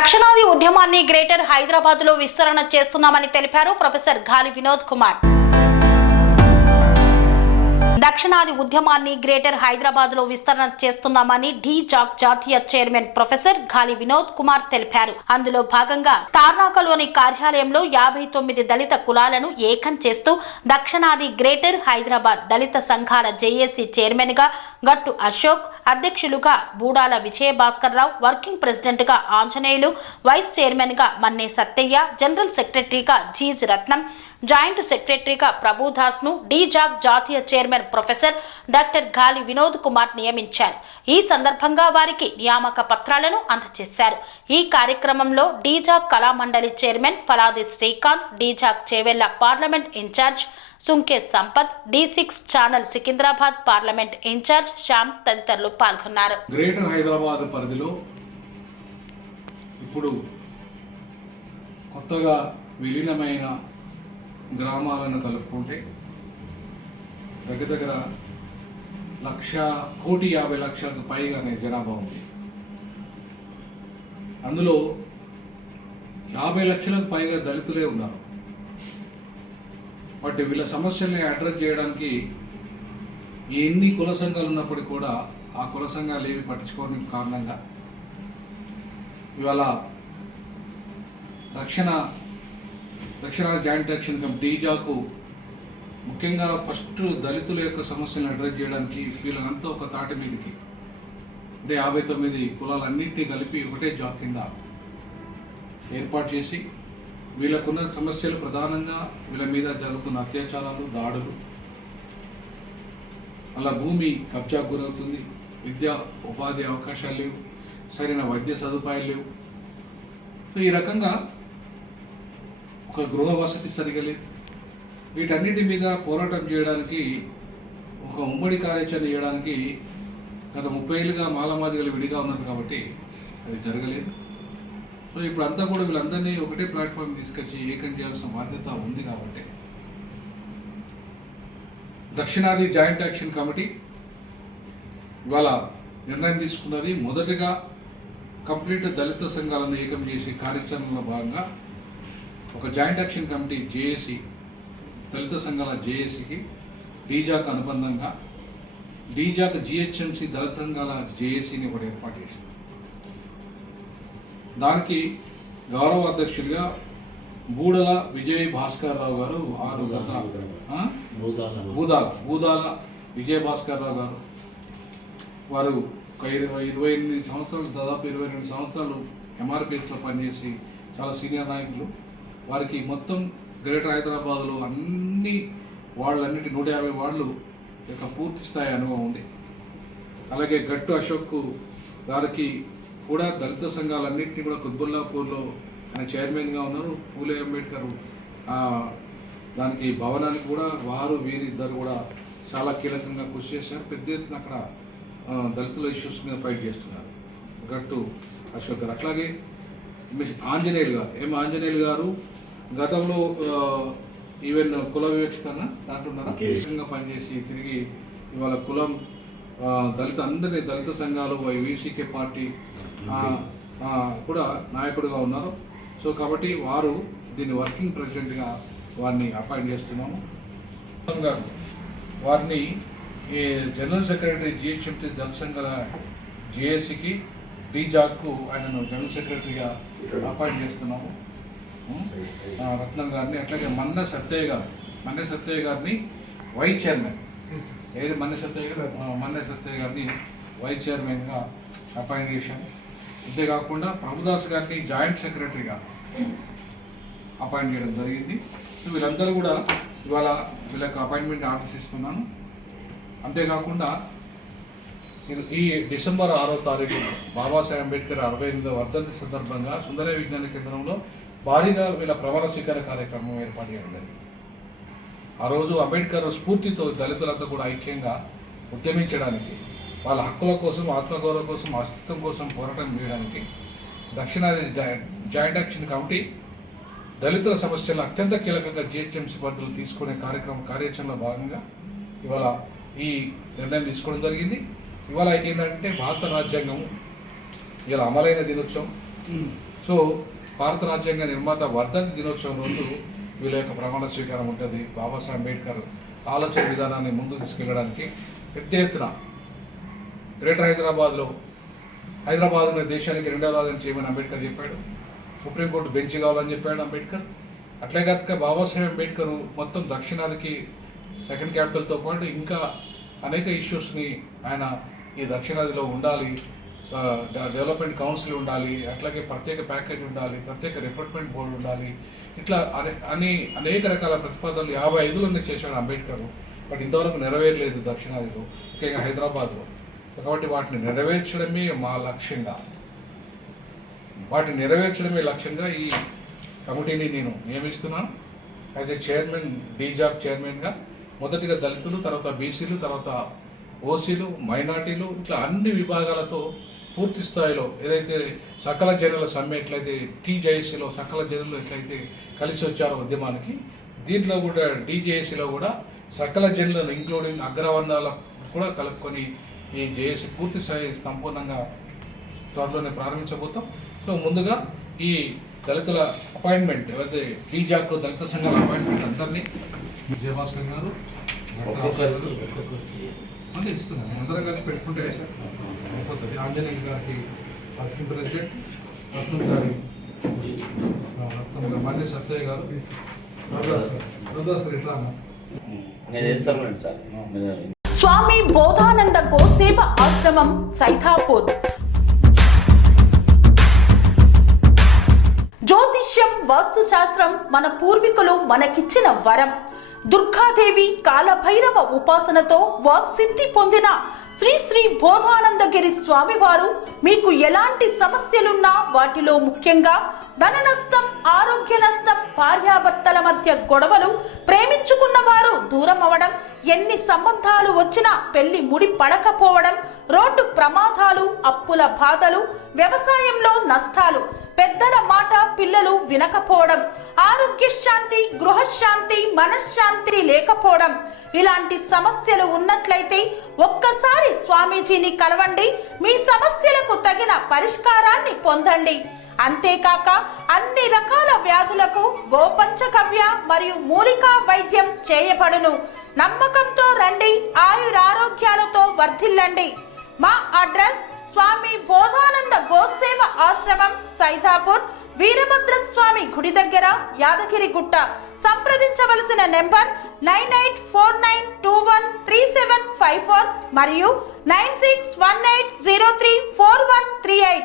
దక్షిణాది ఉద్యమాన్ని గ్రేటర్ హైదరాబాద్ లో విస్తరణ చేస్తున్నామని తెలిపారు ప్రొఫెసర్ గాలి వినోద్ కుమార్. దక్షిణాది ఉద్యమాన్ని గ్రేటర్ హైదరాబాద్ లో విస్తరణ చేస్తున్నామని ఢీ-జాక్ జాతీయ చైర్మన్ ప్రొఫెసర్ గాలి వినోద్ కుమార్ తెలిపారు. అందులో భాగంగా తార్నాకలోని కార్యాలయంలో 59 దళిత కులాలను ఏకం చేస్తూ దక్షిణాది గ్రేటర్ హైదరాబాద్ దళిత సంఘాల జేఏసీ చైర్మన్ గా గట్టు అశోక్, అధ్యక్షులుగా బూడాల విజయభాస్కర్ రావు, వర్కింగ్ ప్రెసిడెంట్ గా ఆంజనేయులు, వైస్ చైర్మన్ గా మన్నే సత్తయ్య, జనరల్ సెక్రటరీగా జీజ్ రత్నం, జాయింట్ సెక్రటరీగా ప్రభుదాస్ ను ఢీ-జాక్ జాతీయ చైర్మన్ ప్రొఫెసర్ డాక్టర్ గాలి వినోద్ కుమార్ నియమించారు. ఈ సందర్భంగా వారికి నియామక పత్రాలను అందజేశారు. ఈ కార్యక్రమంలో ఢీ-జాక్ కళామండలి చైర్మన్ ఫలాది శ్రీకాంత్, ఢీ-జాక్ Chevella parliament in charge Sunke Sampath, D6 channel Secunderabad parliament in charge Shyam తదితరులు పాల్గొన్నారు. గ్రేటర్ హైదరాబాద్ పరిధిలో ఇప్పుడు కొత్తగా విలీనమైన గ్రామాలను కలుపుకుంటే దగ్గర 1,50,00,000కు పైగానే జనాభా ఉంది. అందులో 50 లక్షలకు పైగా దళితులే ఉన్నారు. బట్ వీళ్ళ సమస్యల్ని అడ్రస్ చేయడానికి ఎన్ని కుల సంఘాలు ఉన్నప్పటికీ కూడా ఆ కుల సంఘాలు ఏవి పట్టించుకోవడానికి కారణంగా ఇవాళ దక్షిణాది జాయింట్ యాక్షన్ కమిటీ ఢీ-జాక్ ముఖ్యంగా ఫస్ట్ దళితుల యొక్క సమస్యలను అడ్రస్ చేయడానికి వీళ్ళంతా ఒక తాటి మీదకి అంటే 59 కులాలన్నింటినీ కలిపి ఒకటే జాబ్ కింద ఏర్పాటు చేసి వీళ్ళకున్న సమస్యలు ప్రధానంగా వీళ్ళ మీద జరుగుతున్న అత్యాచారాలు, దాడులు, అలా భూమి కబ్జాకు గురవుతుంది, విద్యా ఉపాధి అవకాశాలు లేవు, సరైన వైద్య సదుపాయాలు లేవు. సో ఈ రకంగా ఒక గృహ వసతి సరిగా లేదు. వీటన్నిటి మీద పోరాటం చేయడానికి ఒక ఉమ్మడి కార్యాచరణ చేయడానికి గత 30 ఏళ్ళుగా మాలమాదిగలు విడిగా ఉన్నారు కాబట్టి అది జరగలేదు. సో ఇప్పుడు అంతా కూడా వీళ్ళందరినీ ఒకటే ప్లాట్ఫామ్ తీసుకొచ్చి ఏకం చేయాల్సిన బాధ్యత ఉంది కాబట్టి దక్షిణాది జాయింట్ యాక్షన్ కమిటీ ఇవాళ నిర్ణయం తీసుకున్నది. మొదటగా కంప్లీట్ దళిత సంఘాలను ఏకం చేసి కార్యాచరణలో భాగంగా ఒక జాయింట్ యాక్షన్ కమిటీ జేఏసీ, దళిత సంఘాల జేఏసీకి ఢీ-జాక్ అనుబంధంగా ఢీ-జాక్ GHMC దళిత సంఘాల జేఏసీని ఒకటి ఏర్పాటు చేసింది. దానికి గౌరవ అధ్యక్షులుగా బూడల విజయభాస్కర్ రావు గారు, బూదాల విజయభాస్కర్ రావు గారు, వారు ఒక 28 సంవత్సరాలు, దాదాపు 22 సంవత్సరాలు MRPSలో పనిచేసి చాలా సీనియర్ నాయకులు. వారికి మొత్తం గ్రేటర్ హైదరాబాద్లో అన్ని వాళ్ళన్నిటి 150 వార్డులు యొక్క పూర్తి స్థాయి అనుభవం ఉంది. అలాగే గట్టు అశోక్ గారికి కూడా దళిత సంఘాలన్నింటినీ కూడా కుత్బుల్లాపూర్లో ఆయన చైర్మన్గా ఉన్నారు. పూలే అంబేద్కర్ దానికి భవనానికి కూడా వీరిద్దరు కూడా చాలా కీలకంగా కృషి చేశారు. పెద్ద ఎత్తున అక్కడ దళితుల ఇష్యూస్ మీద ఫైట్ చేస్తున్నారు గట్టు అశోక్ గారు. అట్లాగే ఆంజనేయులు గారు గతంలో ఈవెన్ కుల వివక్షతన దాంట్లో పనిచేసి తిరిగి ఇవాళ కులం అందరినీ దళిత సంఘాలు VCK పార్టీ కూడా నాయకుడిగా ఉన్నారు. సో కాబట్టి వారు దీన్ని వర్కింగ్ ప్రెసిడెంట్గా వారిని అపాయింట్ చేస్తున్నాము. వారిని ఈ జనరల్ సెక్రటరీ GHMC దళిత సంఘాల జేఏసీకి ఢీ-జాక్కు ఆయనను జనరల్ సెక్రటరీగా అపాయింట్ చేస్తున్నాము. రత్నం గారిని, అట్లాగే మన్నే సత్తయ్య గారిని వైస్ చైర్మన్, మన్నే సత్తయ్య గారిని వైస్ చైర్మన్గా అపాయింట్ చేశాను. అంతేకాకుండా ప్రభుదాస్ గారిని జాయింట్ సెక్రటరీగా అపాయింట్ చేయడం జరిగింది. సో వీళ్ళందరూ కూడా ఇవాళ వీళ్ళకి అపాయింట్మెంట్ ఆర్డర్స్ ఇస్తున్నాను. అంతేకాకుండా ఈ డిసెంబర్ 6వ తారీఖు బాబాసాహెబ్ అంబేద్కర్ 68వ వర్ధంతి సందర్భంగా సుందరయ్య విజ్ఞాన కేంద్రంలో భారీగా వీళ్ళ ప్రమాణ స్వీకార కార్యక్రమం ఏర్పాటు చేయడం జరిగింది. ఆ రోజు అంబేద్కర్ స్ఫూర్తితో దళితులంతా కూడా ఐక్యంగా ఉద్యమించడానికి, వాళ్ళ హక్కుల కోసం, ఆత్మగౌరవం కోసం, అస్తిత్వం కోసం పోరాటం చేయడానికి దక్షిణాది జాయింట్ యాక్షన్ కమిటీ దళితుల సమస్యలు అత్యంత కీలకంగా GHMC పరిధిలో తీసుకునే కార్యాచరణలో భాగంగా ఇవాళ ఈ నిర్ణయం తీసుకోవడం జరిగింది. ఇవాళ ఏంటంటే భారత రాజ్యాంగం ఇలా అమలైన దినోత్సవం. సో సో భారత రాజ్యాంగ నిర్మాత వర్ధంతి దినోత్సవం రోజు వీళ్ళ యొక్క ప్రమాణ స్వీకారం ఉంటుంది. బాబాసాహెబ్ అంబేద్కర్ ఆలోచన విధానాన్ని ముందుకు తీసుకెళ్ళడానికి పెద్ద ఎత్తున గ్రేటర్ హైదరాబాద్ను దేశానికి రెండవ రాజధాని చేయమని అంబేద్కర్ చెప్పాడు. సుప్రీంకోర్టు బెంచ్ కావాలని చెప్పాడు అంబేద్కర్. అట్లే కాక బాబాసాహెబ్ అంబేద్కర్ మొత్తం దక్షిణాదికి సెకండ్ క్యాపిటల్తో పాటు ఇంకా అనేక ఇష్యూస్ని ఆయన ఈ దక్షిణాదిలో ఉండాలి, డెవలప్మెంట్ కౌన్సిల్ ఉండాలి, అట్లాగే ప్రత్యేక ప్యాకేజ్ ఉండాలి, ప్రత్యేక రిక్రూట్మెంట్ బోర్డు ఉండాలి, ఇట్లా అనేక రకాల ప్రతిపాదనలు 55లోనే చేశాడు అంబేద్కర్. బట్ ఇంతవరకు నెరవేరలేదు దక్షిణాదిలో, ముఖ్యంగా హైదరాబాద్లో. కాబట్టి వాటిని నెరవేర్చడమే మా లక్ష్యంగా, ఈ కమిటీని నేను నియమిస్తున్నాను. యాజ్ ఏ చైర్మన్, డీజాక్ చైర్మన్గా మొదటిగా దళితులు, తర్వాత బీసీలు, తర్వాత ఓసీలు, మైనార్టీలు, ఇట్లా అన్ని విభాగాలతో పూర్తి స్థాయిలో ఏదైతే సకల జనుల సమ్మె ఎట్లయితే టీజేఏసీలో సకల జనులు ఎట్లయితే కలిసి వచ్చారో ఉద్యమానికి, దీంట్లో కూడా టీజేఏసీలో కూడా సకల జనులను ఇంక్లూడింగ్ అగ్రవర్ణాల కూడా కలుపుకొని ఈ జేఏసీ పూర్తి స్థాయి సంపూర్ణంగా త్వరలోనే ప్రారంభించబోతాం. సో ముందుగా ఈ దళితుల అపాయింట్మెంట్ ఏదైతే డీజాక్ దళిత సంఘాల అపాయింట్మెంట్ అందరినీ విజయభాస్కర్ గారు అంటే ఇస్తున్నాను, అందరం కలిసి పెట్టుకుంటే అయిపోతుంది. ఆంజనేయులు గారికి వర్కింగ్ ప్రెసిడెంట్, రత్నం గారి మల్లి సత్తయ్య గారు, రవిదాస్ ఇట్లా స్వామి బోధానంద గోసేవ ఆశ్రమం సైథాపూర్. జ్యోతిష్యం, వాస్తుశాస్త్రం మన పూర్వీకులు మనకిచ్చిన వరం. దుర్గాదేవి, కాలభైరవ ఉపాసనతో వాక్సిద్ధి పొందిన శ్రీ శ్రీ బోధానందగిరి స్వామివారు మీకు ఎలాంటి సమస్యలున్నా, వాటిలో ముఖ్యంగా ధన నష్టం, ఆరోగ్య నష్టం, భార్యాభర్తల మధ్య గొడవలు, ప్రేమించుకున్న వారు దూరం అవడం, ఎన్ని సంబంధాలు వచ్చినా పెళ్లి ముడి పడకపోవడం, రోడ్డు ప్రమాదాలు, అప్పుల బాధలు, వ్యవసాయంలో నష్టాలు, పెద్దల మాట పిల్లలు వినకపోవడం, ఆరోగ్య శాంతి, గృహశాంతి, మనశ్శాంతి లేకపోవడం, ఇలాంటి సమస్యలు ఉన్నట్లయితే ఒక్కసారి స్వామీజీని కలవండి. మీ సమస్యలకు తగిన పరిష్కారాన్ని పొందండి. అంతేకాక అన్ని రకాల వ్యాధులకు గోపంచగవ్య మరియు మూలికా వైద్యం చేయబడును. నమ్మకంతో రండి, ఆయురారోగ్యాలతో వర్ధిల్లండి. మా అడ్రస్ స్వామి బోధానంద గోసేవ ఆశ్రమం, సైథాపూర్, వీరభద్రస్వామి గుడి దగ్గర, యాదగిరిగుట్ట. సంప్రదించవలసిన నెంబర్ 9849213754 మరియు 9618034138.